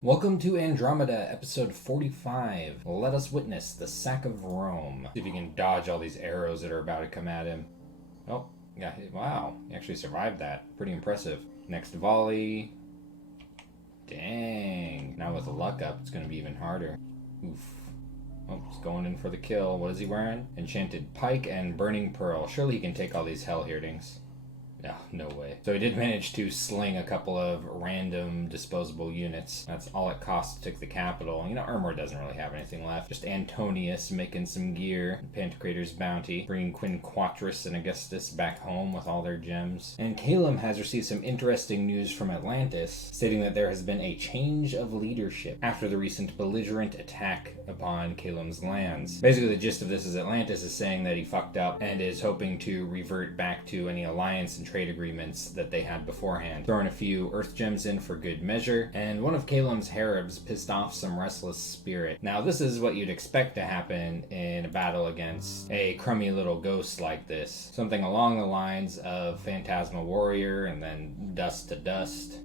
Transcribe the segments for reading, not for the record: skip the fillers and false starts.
Welcome to Andromeda, episode 45. Let us witness the sack of Rome. See if he can dodge all these arrows that are about to come at him. Oh, yeah, wow, he actually survived that. Pretty impressive. Next volley. Dang. Now with the luck up, it's going to be even harder. Oof. Oh, he's going in for the kill. What is he wearing? Enchanted Pike and Burning Pearl. Surely he can take all these hell heirdings. No, no way. So he did manage to sling a couple of random disposable units. That's all it cost to take the capital. You know, Ermor doesn't really have anything left. Just Antonius making some gear. Pantocrator's bounty. Bringing Quinquatrus and Augustus back home with all their gems. And Calum has received some interesting news from Atlantis, stating that there has been a change of leadership after the recent belligerent attack upon Calum's lands. Basically, the gist of this is Atlantis is saying that he fucked up and is hoping to revert back to any alliance and trade agreements that they had beforehand. Throwing a few earth gems in for good measure, and one of Calum's Haribs pissed off some restless spirit. Now this is what you'd expect to happen in a battle against a crummy little ghost like this. Something along the lines of Phantasmal Warrior and then Dust to Dust.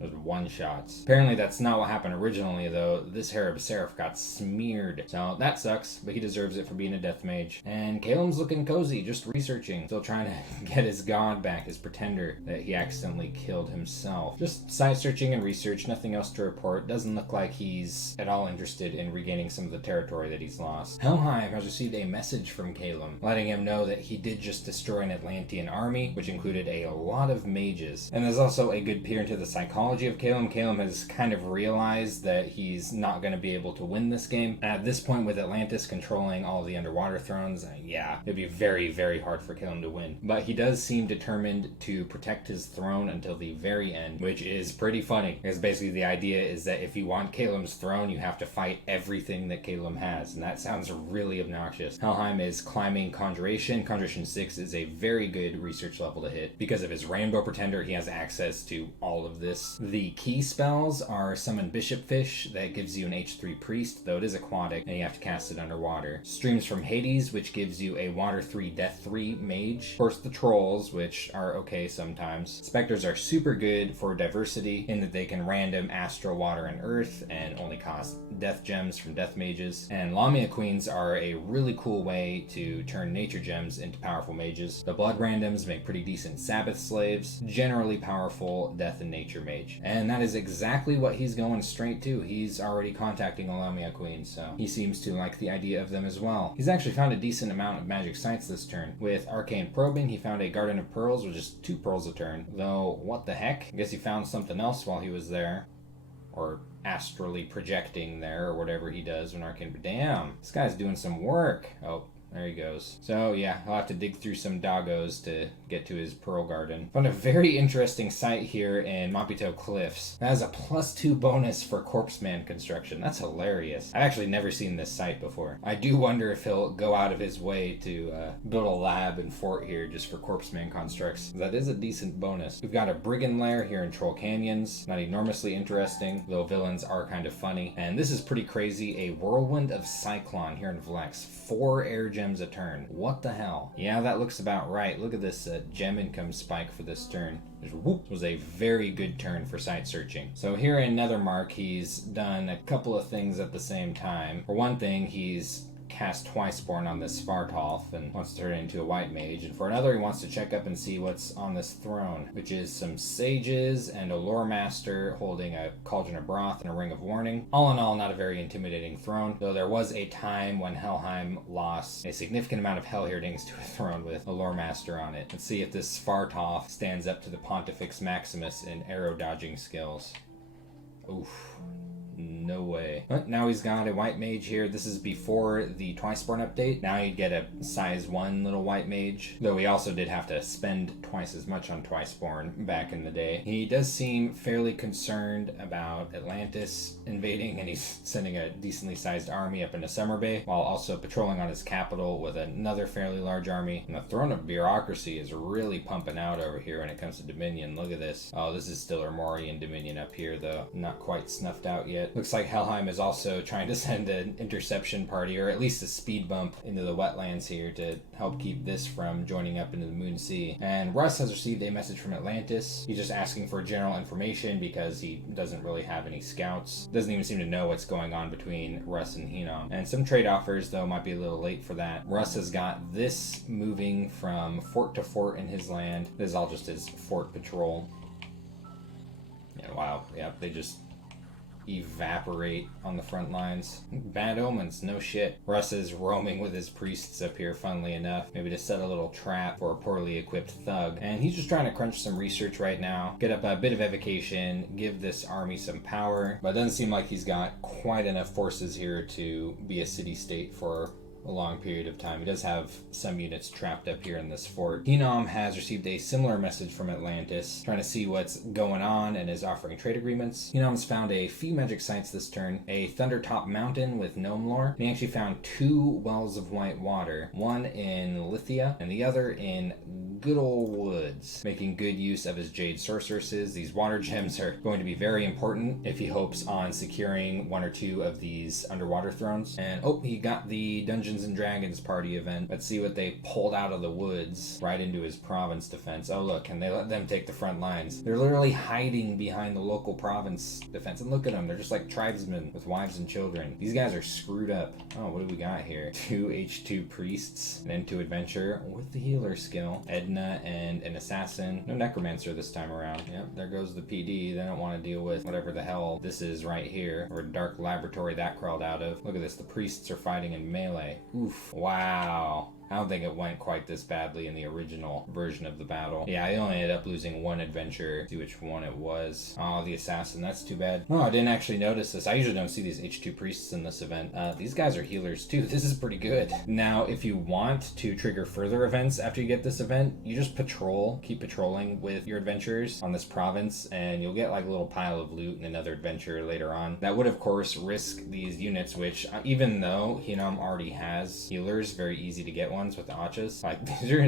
Those one-shots. Apparently that's not what happened originally, though. This Harib Seraph got smeared. So that sucks, but he deserves it for being a death mage. And Calum's looking cozy, just researching. Still trying to get his god back, his pretender that he accidentally killed himself. Just side-searching and research, nothing else to report. Doesn't look like he's at all interested in regaining some of the territory that he's lost. Helheim has received a message from Calum, letting him know that he did just destroy an Atlantean army, which included a lot of mages. And there's also a good peer into the psychology of Calum. Calum has kind of realized that he's not going to be able to win this game. At this point, with Atlantis controlling all the underwater thrones, yeah, it'd be very, very hard for Calum to win. But he does seem determined to protect his throne until the very end, which is pretty funny. Because basically the idea is that if you want Calum's throne, you have to fight everything that Calum has. And that sounds really obnoxious. Helheim is climbing Conjuration. Conjuration 6 is a very good research level to hit. Because of his Rainbow Pretender, he has access to all of this. The key spells are Summon Bishopfish, that gives you an H3 Priest, though it is aquatic, and you have to cast it underwater. Streams from Hades, which gives you a Water 3, Death 3 Mage. Of course, the Trolls, which are okay sometimes. Specters are super good for diversity, in that they can random Astral, Water, and Earth, and only cost Death Gems from Death Mages. And Lamia Queens are a really cool way to turn Nature Gems into powerful mages. The Blood Randoms make pretty decent Sabbath Slaves, generally powerful Death and Nature Mage. And that is exactly what he's going straight to. He's already contacting a Lamia Queen, so he seems to like the idea of them as well. He's actually found a decent amount of magic sites this turn. With Arcane Probing, he found a Garden of Pearls, which is 2 pearls a turn. Though, what the heck? I guess he found something else while he was there. Or astrally projecting there, or whatever he does when Arcane... Damn, this guy's doing some work. Oh. There he goes. So yeah, he'll have to dig through some doggos to get to his Pearl Garden. Found a very interesting site here in Mapito Cliffs. That has a +2 bonus for Corpseman construction. That's hilarious. I've actually never seen this site before. I do wonder if he'll go out of his way to build a lab and fort here just for Corpseman constructs. That is a decent bonus. We've got a Brigand Lair here in Troll Canyons. Not enormously interesting, though villains are kind of funny. And this is pretty crazy. A Whirlwind of Cyclone here in Vlex. 4 air gems a turn. What the hell? Yeah, that looks about right. Look at this gem income spike for this turn. Whoop, was a very good turn for site searching. So here in Nethermark, he's done a couple of things at the same time. For one thing, he's cast Twiceborn on this Svartalf and wants to turn it into a white mage, and for another he wants to check up and see what's on this throne, which is some sages and a lore master holding a cauldron of broth and a ring of warning. All in all, not a very intimidating throne, though there was a time when Helheim lost a significant amount of hell heirdings to a throne with a lore master on it. Let's see if this Svartalf stands up to the Pontifex Maximus in arrow dodging skills. Oof. No way. But now he's got a white mage here. This is before the Twiceborn update. Now you'd get a size 1 little white mage, though he also did have to spend twice as much on Twiceborn back in the day. He does seem fairly concerned about Atlantis invading, and he's sending a decently sized army up into Summer Bay, while also patrolling on his capital with another fairly large army. And the Throne of Bureaucracy is really pumping out over here when it comes to Dominion. Look at this. Oh, this is still Armorian Dominion up here, though. Not quite snuffed out yet. Looks like Helheim has is also trying to send an interception party, or at least a speed bump into the wetlands here to help keep this from joining up into the Moon Sea. And Russ has received a message from Atlantis. He's just asking for general information because he doesn't really have any scouts. Doesn't even seem to know what's going on between Russ and Helheim. And some trade offers, though, might be a little late for that. Russ has got this moving from fort to fort in his land. This is all just his fort patrol. Yeah, wow. Yeah, they just evaporate on the front lines. Bad omens, no shit. Russ is roaming with his priests up here, funnily enough, maybe to set a little trap for a poorly equipped thug. And he's just trying to crunch some research right now, get up a bit of evocation, give this army some power, but it doesn't seem like he's got quite enough forces here to be a city-state for a long period of time. He does have some units trapped up here in this fort. Helheim has received a similar message from Atlantis, trying to see what's going on and is offering trade agreements. Helheim's found a few magic sites this turn, a Thundertop Mountain with gnome lore. He actually found 2 wells of white water, one in Lithia and the other in good old woods, making good use of his jade sorceresses. These water gems are going to be very important if he hopes on securing 1 or 2 of these underwater thrones. And oh, he got the Dungeons and Dragons party event. Let's see what they pulled out of the woods right into his province defense. Oh look, and they let them take the front lines. They're literally hiding behind the local province defense. And look at them, they're just like tribesmen with wives and children. These guys are screwed up. Oh, what do we got here? 2 H2 priests, an N2 adventurer with the healer skill, Edna, and an assassin. No necromancer this time around. Yep, there goes the PD. They don't want to deal with whatever the hell this is right here, or dark laboratory that crawled out of. Look at this, the priests are fighting in melee. Oof. Wow. I don't think it went quite this badly in the original version of the battle. Yeah, I only ended up losing 1 adventure. See which one it was. Oh, the assassin. That's too bad. Oh, I didn't actually notice this. I usually don't see these H2 priests in this event. These guys are healers too. This is pretty good. Now, if you want to trigger further events after you get this event, you just patrol. Keep patrolling with your adventurers on this province, and you'll get like a little pile of loot and another adventure later on. That would, of course, risk these units, which even though Helheim already has healers, very easy to get ones with the Achas. Like,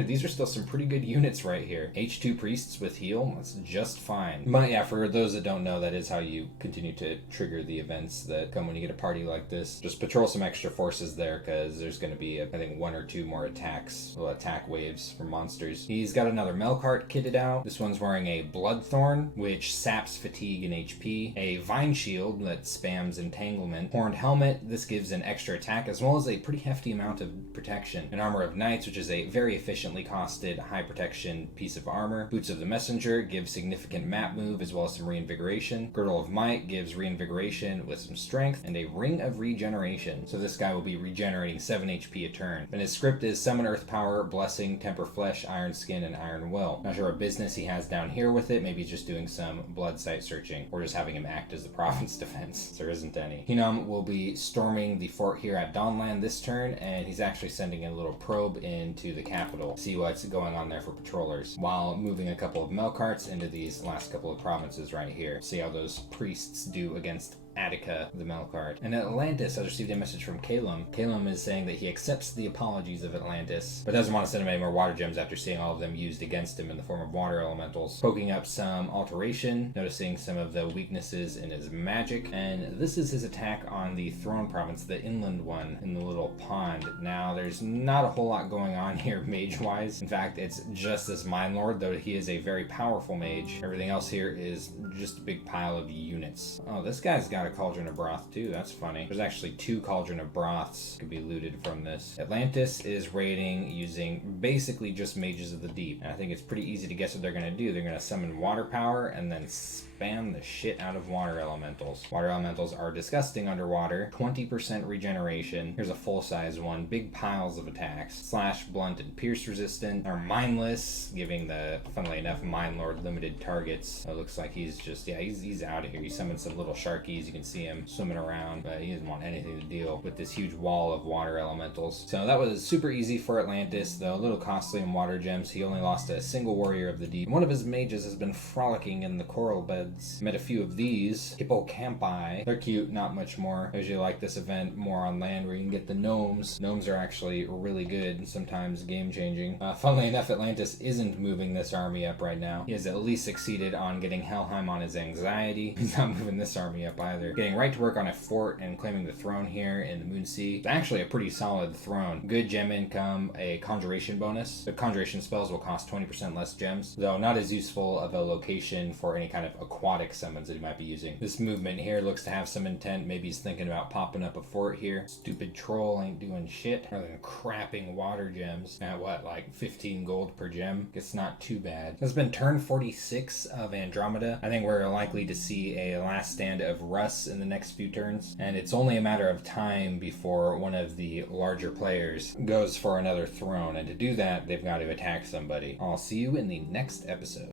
these are still some pretty good units right here. H2 priests with heal, that's just fine. But yeah, for those that don't know, that is how you continue to trigger the events that come when you get a party like this. Just patrol some extra forces there, because there's going to be, I think, 1 or 2 more attacks, little attack waves from monsters. He's got another Melkart kitted out. This one's wearing a Bloodthorn, which saps fatigue and HP, a Vine Shield that spams entanglement, Horned Helmet, this gives an extra attack, as well as a pretty hefty amount of protection, an Armor of Knights, which is a very efficiently costed high protection piece of armor. Boots of the Messenger gives significant map move as well as some reinvigoration. Girdle of Might gives reinvigoration with some strength, and a Ring of Regeneration. So this guy will be regenerating 7 HP a turn. And his script is Summon Earth Power, Blessing, Temper Flesh, Iron Skin, and Iron Will. Not sure what business he has down here with it. Maybe he's just doing some blood site searching, or just having him act as the province defense. There isn't any. Helheim will be storming the fort here at Dawnland this turn, and he's actually sending a little probe into the capital, see what's going on there for patrollers, while moving a couple of Melkarts into these last couple of provinces right here. See how those priests do against Attica, the Melkart. And Atlantis has received a message from Calum. Calum is saying that he accepts the apologies of Atlantis, but doesn't want to send him any more water gems after seeing all of them used against him in the form of water elementals. Poking up some alteration, noticing some of the weaknesses in his magic, and this is his attack on the throne province, the inland one in the little pond. Now, there's not a whole lot going on here mage-wise. In fact, it's just this Mine Lord, though he is a very powerful mage. Everything else here is just a big pile of units. Oh, this guy's got a Cauldron of Broth too, that's funny. There's actually 2 Cauldron of Broths could be looted from this. Atlantis is raiding using basically just Mages of the Deep, and I think it's pretty easy to guess what they're going to do. They're going to summon water power and then spam the shit out of water elementals. Water elementals are disgusting underwater. 20% regeneration. Here's a full-size one. Big piles of attacks. Slash, blunt, and pierce resistant. Are mindless, giving the, funnily enough, Mine Lord limited targets. It looks like he's just, yeah, he's out of here. He summoned some little sharkies. You can see him swimming around, but he doesn't want anything to deal with this huge wall of water elementals. So that was super easy for Atlantis, though a little costly in water gems. He only lost a single warrior of the deep. One of his mages has been frolicking in the coral beds. Met a few of these. Hippocampi. They're cute, not much more. I usually like this event more on land where you can get the gnomes. Gnomes are actually really good and sometimes game-changing. Funnily enough, Atlantis isn't moving this army up right now. He has at least succeeded on getting Helheim on his anxiety. He's not moving this army up either. together, getting right to work on a fort and claiming the throne here in the Moon Sea. It's actually a pretty solid throne. Good gem income, a conjuration bonus. The conjuration spells will cost 20% less gems, though not as useful of a location for any kind of aquatic summons that he might be using. This movement here looks to have some intent. Maybe he's thinking about popping up a fort here. Stupid troll ain't doing shit, rather than crapping water gems at what, like 15 gold per gem? It's not too bad. This has been turn 46 of Andromeda. I think we're likely to see a last stand of Russ in the next few turns, and it's only a matter of time before one of the larger players goes for another throne, and to do that, they've got to attack somebody. I'll see you in the next episode.